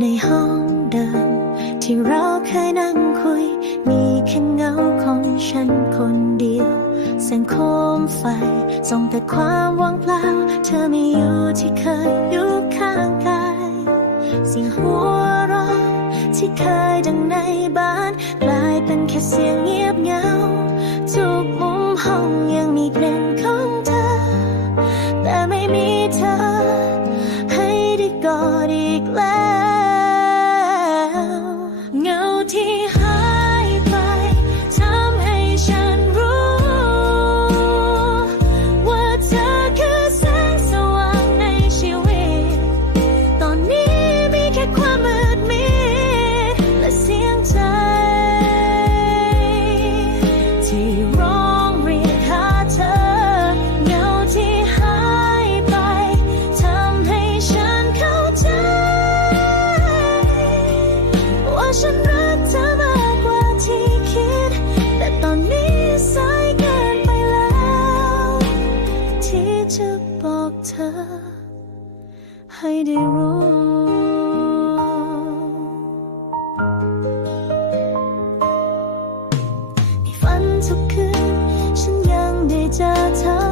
ในห้องเดิมที่เราเคยนั่งคุย มีแค่เงาของฉันคนเดียวแสงโคมไฟส่องแต่ความว่างเปล่า เธอไม่อยู่ที่เคยอยู่ข้างกายสิ่งหัวเราะที่เคยดังในบ้าน กลายเป็นแค่เสียงเงียบเหงา ได้ ฉันรักเธอมากกว่าที่คิด แต่ตอนนี้สายเกินไปแล้ว ที่จะบอกเธอ ให้ได้รู้ในฝันทุกคืนฉันยังได้เจอเธอ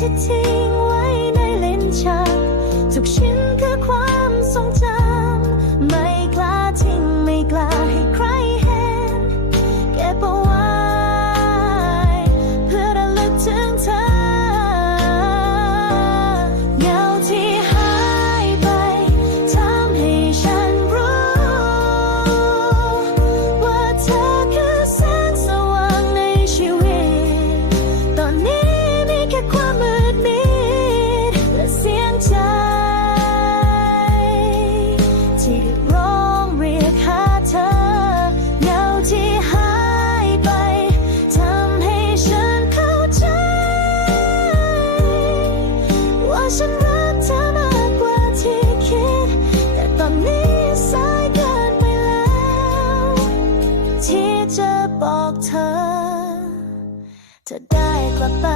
เบอกเธอเธอได้กลับไป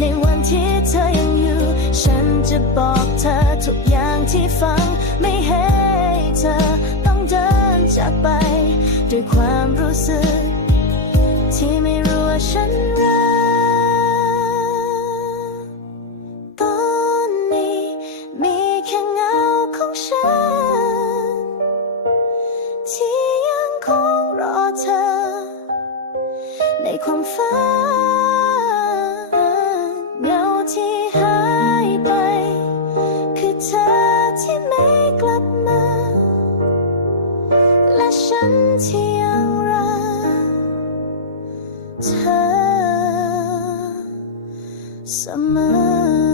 ในวันที่เธอยังอยู่ ฉันจะบอกเธอทุกอย่างที่ฟัง ความฝันเงาที่หายไป คือเธอที่ไม่กลับมา และฉันที่ยังรักเธอเสมอ